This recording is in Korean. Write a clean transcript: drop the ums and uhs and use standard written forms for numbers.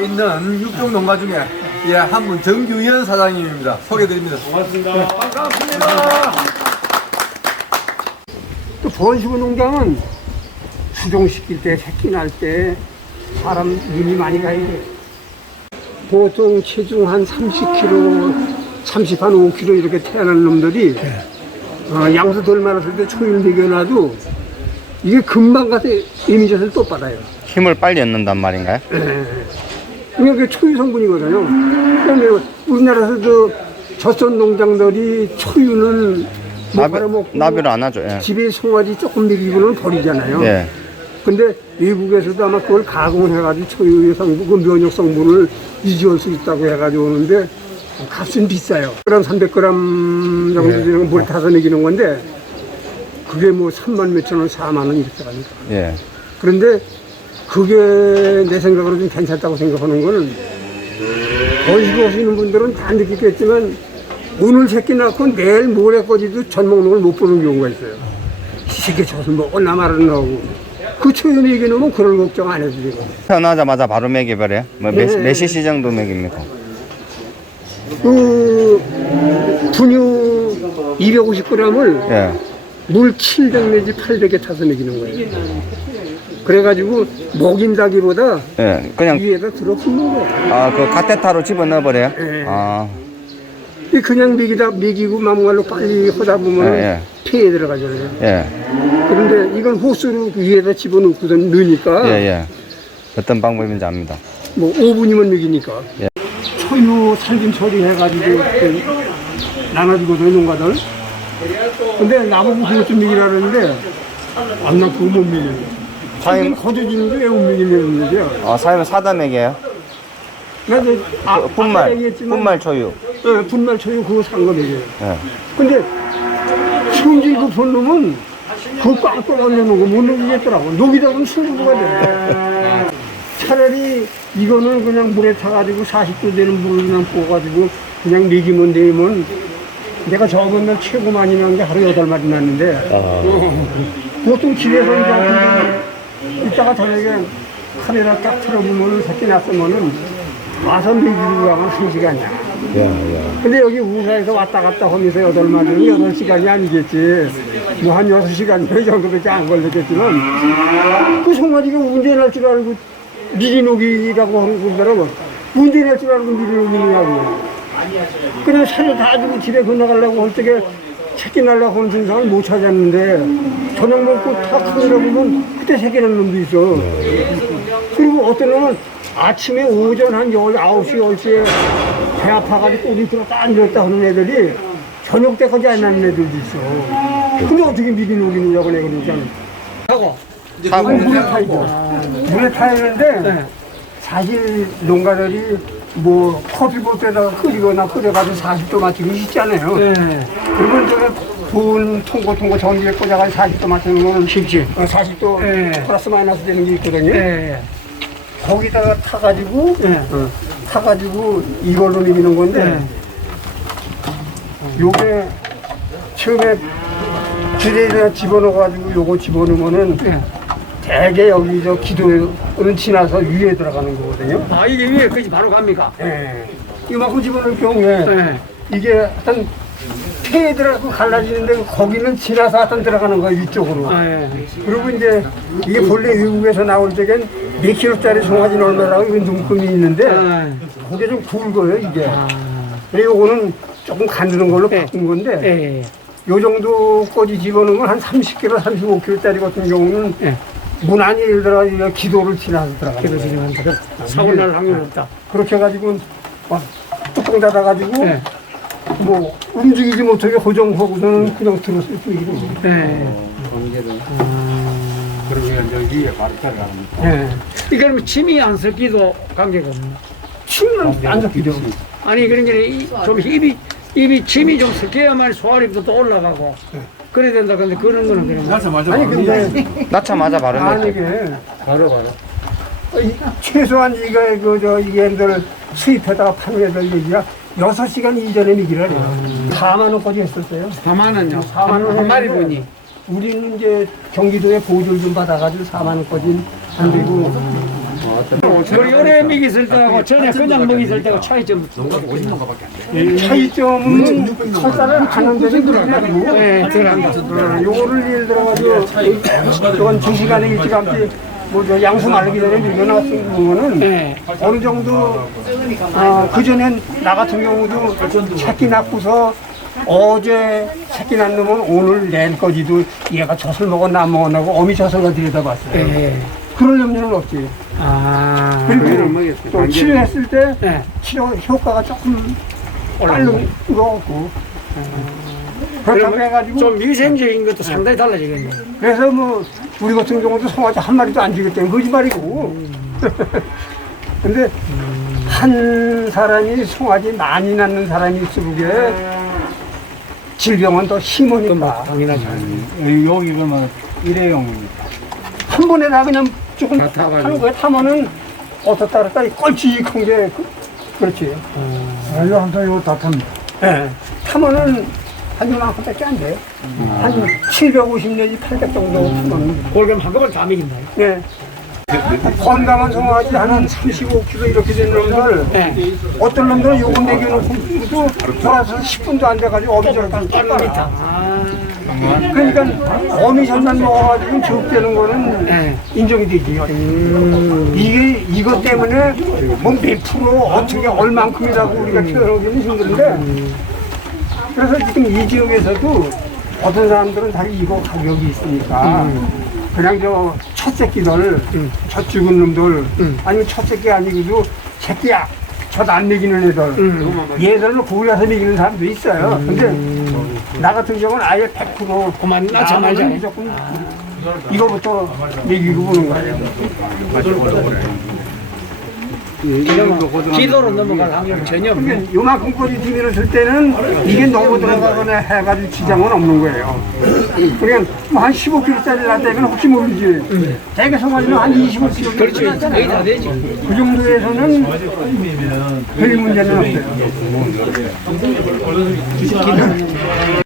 있는 육종 농가 중에 한 분 정규현 사장님입니다. 소개드립니다. 고맙습니다. 네, 반갑습니다. 또 번식구 농장은 수종시킬 때, 새끼 날 때 사람 눈이 많이 가야 돼. 보통 체중 한 30kg, 30, 한 5kg 이렇게 태어난 놈들이 양수 덜 말았을 때 초일 먹여놔도 이게 금방 가서 이미지를 또 받아요. 힘을 빨리 얻는단 말인가요? 그러니까 그게 초유 성분이거든요. 그러니까 우리나라에서도 젖선 농장들이 초유는 못 팔아먹고 나비를 안 하죠. 예. 집에 송아지 조금 먹이고는 버리잖아요. 예. 근데 외국에서도 아마 그걸 가공을 해가지고 초유의 성분, 그 면역 성분을 유지할 수 있다고 해가지고 오는데 값은 비싸요. 그럼 300g 정도 되는 물 타서 먹이는 건데 그게 뭐 3만 몇천 원, 4만 원 이렇게 가니까. 예. 그런데 그게 내 생각으로 좀 괜찮다고 생각하는 거는 번식 하시는 분들은 다 느끼겠지만 오늘 새끼 낳고 내일 모레까지도 젖 먹는 걸 못 보는 경우가 있어요. 이 새끼 젖을 먹었나 말았나 하고 그 초연 얘기 넣으면 그럴 걱정 안 해도 되고. 태어나자마자 바로 먹여버려요? 뭐 네. 몇 cc 정도 먹입니까? 그 분유 250g을 예. 물 700 내지 800에 타서 먹이는 거예요. 그래가지고 먹인다기보다 예. 그냥, 위에다 들어 붓는 거예요. 그 카테타로 집어넣어버려요? 예. 아. 이 그냥 먹이고 막말로 빨리 하다 보면 예. 폐에 들어가잖아요. 예. 그런데 이건 호스로 그 위에다 집어넣고서 넣으니까 예, 예. 어떤 방법인지 압니다. 뭐 5분이면 먹이니까. 예. 초유 살균 처리해가지고 이렇게 나눠주거든요, 농가들. 근데 나보고 그것 좀 먹이라 그러는데 안 나쁘고 못 먹여요. 사장님, 거둬주는데 왜 못 먹이냐는 거죠. 사장님 사다 먹여요? 나도 분말 초유. 네, 분말 초유 그거 산 거 먹여요. 예. 근데 성질 급한 놈은 그거 꽝꽝 내놓고 못 녹이겠더라고. 녹이다 보면 승부가 돼. 차라리 이거는 그냥 물에 타가지고 40도 되는 물을 그냥 부어가지고 그냥 먹이면 되면 내가 저번 날 최고 많이 난 게 하루 8마리 났는데 보통 집에서 이제 이따가 저녁에 카메라 딱 틀어보면 새끼 났으면은 와서 먹이고 가면 1시간이야. 근데 여기 우사에서 왔다 갔다 하면서 8마리는 8시간이 아니겠지. 뭐 한 6시간 그 정도밖에 안 걸렸겠지만 그 송아지가 운전할 줄 알고 미리노기라고 하는 분들은 운전할 줄 알고 미리노기냐고. 그냥 차를 다 주고 집에 건너가려고 할 적에 새끼 날라고 하는 증상을 못 찾았는데 저녁 먹고 탁 들어보면 그때 새끼 난 놈도 있어. 그리고 어떤 놈은 아침에 오전 한 9시, 10시에 배 아파가지고 꼬리 들었다 앉았다 하는 애들이 저녁 때까지 안 나는 애들도 있어. 근데 어떻게 미리 녹이느냐고 내가 그러잖아. 하고 물에 타이죠. 물에 타이는데 사실 농가들이 뭐 커피봇에다가 끓이거나 끓여가지고 40도 맞추기 쉽잖아요. 그러면 저게 분 통고 전기에 꽂아가지고 40도 맞추는 거는 쉽지. 40도 플러스 마이너스 되는 게 있거든요. 거기다가 타가지고 이걸로 먹이는 건데 요게 처음에 주제에다 집어넣어가지고 요거 집어넣으면은 대개 여기 저 기도는 지나서 위에 들어가는 거거든요. 아, 이게 위에 끝이 바로 갑니까? 이만큼 집어넣을 경우에 이게 하여튼 폐에 들어가고 갈라지는데 거기는 지나서 하여튼 들어가는 거예요, 위쪽으로. 그리고 이제 이게 본래 외국에서 나올 적엔 몇 킬로짜리 송아지는 얼마라고 이건 눈금이 있는데 그게 좀 굵어요, 이게. 그리고 요거는 조금 간드는 걸로 바꾼 건데 요 정도까지 집어넣으면 한 30kg, 35kg짜리 같은 경우는 무난히 예를 들어 기도를 지나서 들어가는 거예요. 사고 날 확률 없다. 그렇게 해가지고 막 뚜껑 닫아가지고 뭐 움직이지 못하게 고정하고서는 그냥 들었을 뿐이고. 그러면 여기에 바로 들어가는 거. 이거는 침이 안 섞이도 관계가 없나? 침은 안 잡히죠. 아니, 그러니까 좀 입이 침이 좀 섞여야만 소화리부터 또 올라가고 그래야 된다. 근데 그런 거는 그냥 아니 근데 낳자마자 바로 만약에 바로 최소한 이거 이게 예를 들어 수입해다가 파는 애들 얘기야 6시간 이전에 미기를 해요. 4만 원까지 했었어요. 4만 원요. 4만 원 한 마리 분이. 우리는 이제 경기도에 보조를 좀 받아가지고 4만 원까지는 안 되고 우리 열에 먹였을 때하고 전에 그냥 먹였을 때하고 차이점 차이점은 설사를 하는 데는 들어가고 네, 들어간다. 요거를 예를 들어가지고 이건 2시간에 일찌감치 뭐저 양수 마르기 전에 밀려나왔던 거는 네. 어느 정도 그 전엔 나 같은 경우도 새끼 낳고서 어제 새끼 낳는 놈은 오늘 낼 거지도 얘가 젖을 먹었나 안 먹었나고 어미 젖을 들여다봤어요. 네. 그럴 염려는 없지. 아. 그리고 또 치료했을 때 네. 치료 효과가 조금 빠른 거 없고 그렇다고 해가지고 좀 위생적인 것도 상당히 달라지겠네. 그래서 뭐 우리 같은 경우도 송아지 한 마리도 안 죽일 때는 거짓말이고 근데 한 사람이 송아지 많이 낳는 사람이 있으게 질병은 더 심하니까 당연하죠. 여기 그러면 일회용입니다. 한 번에 나 그냥 조금 다 타가지고. 하는 거에 타면은 어떻다 그랬다 껄찍한 게 그렇지. 이거 항상 이거 다 탑니다. 예. 타면은 한 요만큼밖에 안 돼. 한 750 내지 800 정도 타면. 그럼 한꺼번에 다 먹인다. 예. 건강한 송아지 한 35kg 이렇게 된 놈들 네. 어떤 놈들은 요거 먹여놓고 돌아서 10분도 안 돼가지고 어미젖만 떴다. 그러니까 어미젖만 먹어가지고 적되는 거는 네. 인정이 되지. 이게 이것 때문에 뭐 몇 프로 어떻게 얼만큼이라고 우리가 표현하기는 힘든데 그래서 지금 이 지역에서도 어떤 사람들은 자기 이거 가격이 있으니까 그냥 저 첫 새끼들, 첫 죽은 놈들, 아니면 첫 새끼 아니고도 새끼야, 젖 안 먹이는 애들, 얘들을 고울려서 먹이는 사람도 있어요. 근데 나 같은 경우는 아예 100% 그만 낳자마자. 무조건 이거부터 먹이고 보는 거예요. 기도로 넘어갈 확률은 전혀 없네. 그러니까 요만큼까지 DB를 줄 때는 이게 너무 들어가거나 해가지고 지장은 없는 거예요. 그냥 뭐한 15kg짜리 놨다면 혹시 모르지. 대개 송아지는 한 25kg. 그렇지. 거의 다 되지. 그 정도에서는 별 문제는 없어요.